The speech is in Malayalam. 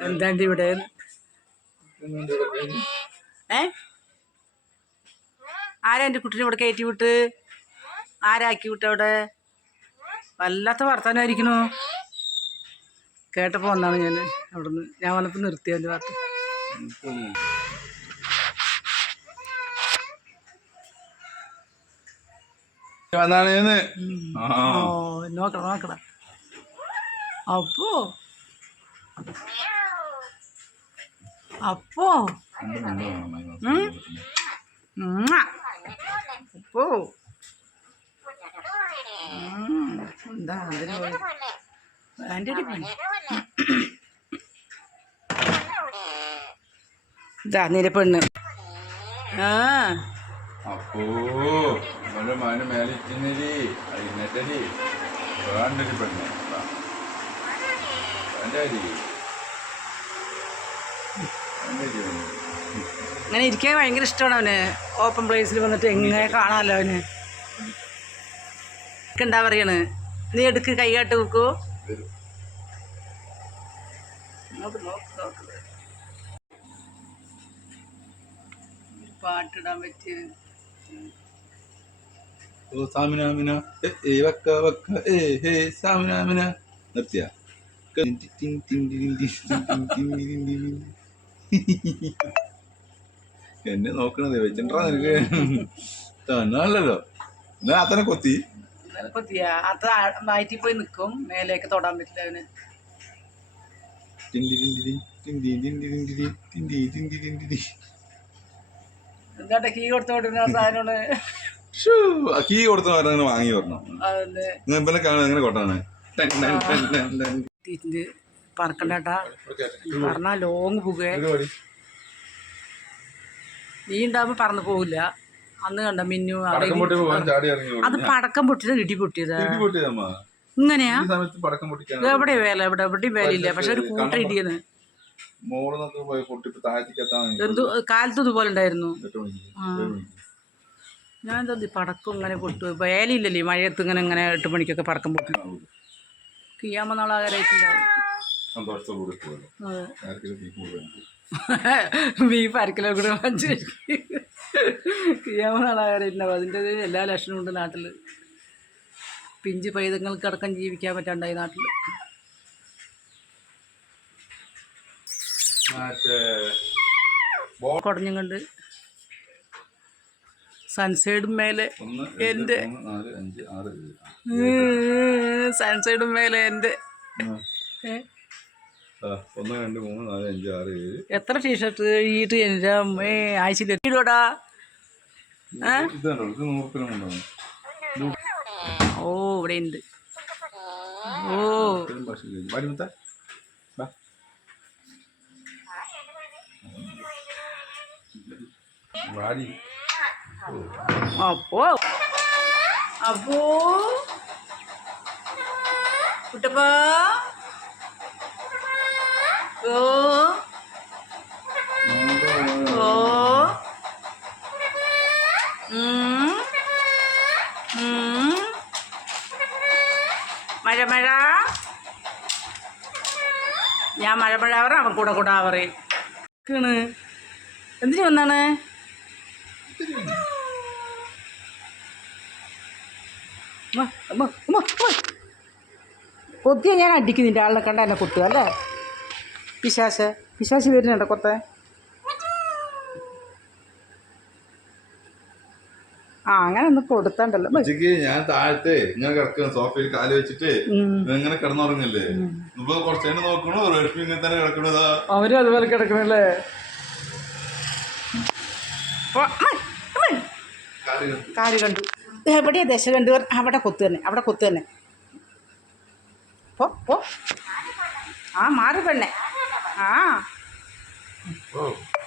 എന്താണ്ട് ഇവിടെ? ഏ? ആരാ എന്റെ കുട്ടീനെ ഇവിടെ കയറ്റി വിട്ട്? ആരാക്കി വിട്ട് അവിടെ? വല്ലാത്ത വർത്തമാനമായിരിക്കണു കേട്ടപ്പോ വന്നാണ് ഞാൻ. അവിടുന്ന് ഞാൻ വന്നപ്പോൾ നിർത്തി എന്റെ വാർത്ത നോക്കണം നോക്കണം. അപ്പോ? അപ്പോ. അപ്പോ. എന്താ അതിന് ഒരു പണി ഇതാ നിന്റെ പെണ്ണ്. ആ. അപ്പോ നമ്മുടെ മകന് മേലെ ഇരിക്കുന്നരി അതിനെട്ടരി വേണ്ടൊരു പെണ്ണ്. വേണ്ട അങ്ങനെ ഇരിക്കാൻ ഭയങ്കര ഇഷ്ടമാണ് അവന് ഓപ്പൺ പ്ലേസിൽ വന്നിട്ട് എങ്ങനെ കാണാമല്ലോ അവന് എന്താ പറയണ് നീ എടുക്ക് കൈകാട്ട് വെക്കൂ പാട്ടിടാൻ പറ്റിയ ഓ എന്നെ നോക്കണത് വെച്ചിട്ടാ നിനക്ക്? എന്നാ അത്തനെ കൊത്തി? കൊത്തിയാ? വയറ്റി പോയി നിൽക്കും മേലേക്ക് തൊടാൻ പറ്റില്ല അവന്. കീ കീ അങ്ങനെ വാങ്ങി വരണം. ഇവനെ കൊട്ടാണ്. പറക്കണ്ട കേട്ടാ. പറഞ്ഞാൽ ലോങ് പോകേ. നീ ഉണ്ടാകുമ്പോൾ പറന്ന് പോകില്ല അന്ന് കണ്ട മിന്നു അത് പടക്കം പൊട്ടിയത് ഇടി പൊട്ടിയത്. ഇങ്ങനെയാ? എവിടെ വേല? എവിടെ എവിടെയും വേലയില്ല. പക്ഷെ ഒരു കൂട്ട ഇടിയെന്ന് എന്തോ കാലത്ത് ഇതുപോലെ ഉണ്ടായിരുന്നു. ഞാൻ എന്താ പടക്കം ഇങ്ങനെ പൊട്ടു വേലയില്ലല്ലേ മഴയത്ത് ഇങ്ങനെ ഇങ്ങനെ എട്ട് മണിക്കൊക്കെ പടക്കം പൊട്ടി. കിയാമ നാളാകാരായിട്ടുണ്ടാവും. സന്തോഷത്തോടുകൂടി പോകുമല്ലോ ബീഫ് അരക്കിലോ കൂടെ വാങ്ങിച്ചു കിയാമ നാളാകാരായിട്ടുണ്ടാവും അതിന്റെ എല്ലാ ലക്ഷണവും ഉണ്ട് നാട്ടിൽ. പിഞ്ച് പൈതങ്ങൾക്ക് അടക്കം ജീവിക്കാൻ പറ്റാണ്ടായി നാട്ടിൽ. കുടഞ്ഞും കൊണ്ട് സൺസൈഡും മേലെ എന്റെ സൺസൈഡും മേലെ എന്റെ ഏ? ഒന്ന് രണ്ട് മൂന്ന് നാല് അഞ്ച് ആറ് ഏഴ്. എത്ര ടീഷർട്ട് ഈട്ട് എന്റെ ആഴ്ചയിൽ ഇത് നൂറുപ്പിനും കൊണ്ടുപോകും ഓ ഇവിടെ ഉണ്ട്. ഓ. വരുമ്പത്തെ അപ്പോ അപ്പോ കുട്ടപ്പാ. ഉം. ഉം. മഴ മഴ ഞാൻ മഴ മഴ പറ അവൻ കൂടെ കൂടെ പറയും. കേണ് എന്തിനു വന്നാണ്. കൊത്തിയ ഞാൻ അടിക്കും നിന്റെ ആളിനെ കണ്ട എന്നെ കൊത്തുക അല്ലേ? പിശാശ്. പിശാശ് വരുന്നുണ്ടോ കൊത്തേ ആ അങ്ങനെ ഒന്ന് കൊടുത്തണ്ടല്ലോ. ഉച്ചയ്ക്ക് ഞാൻ താഴത്തെ ഞാൻ കിടക്കണം സോഫയിൽ കാൽ വെച്ചിട്ട്. ഇങ്ങനെ കിടന്നുറങ്ങില്ലേ? ഇപ്പൊ നോക്കണു റേഷ്മി ഇങ്ങനെ തന്നെ കിടക്കണതാ അവരും അതുപോലെ കിടക്കണല്ലേ. കാൽ കണ്ടു. കാൽ കണ്ടു. എവിടെയാ ദശ കണ്ടു? അവിടെ കൊത്തു തന്നെ അവിടെ കൊത്തു തന്നെ. പോ പോ. ആ മാറി പെണ്ണെ. Ah. Oh.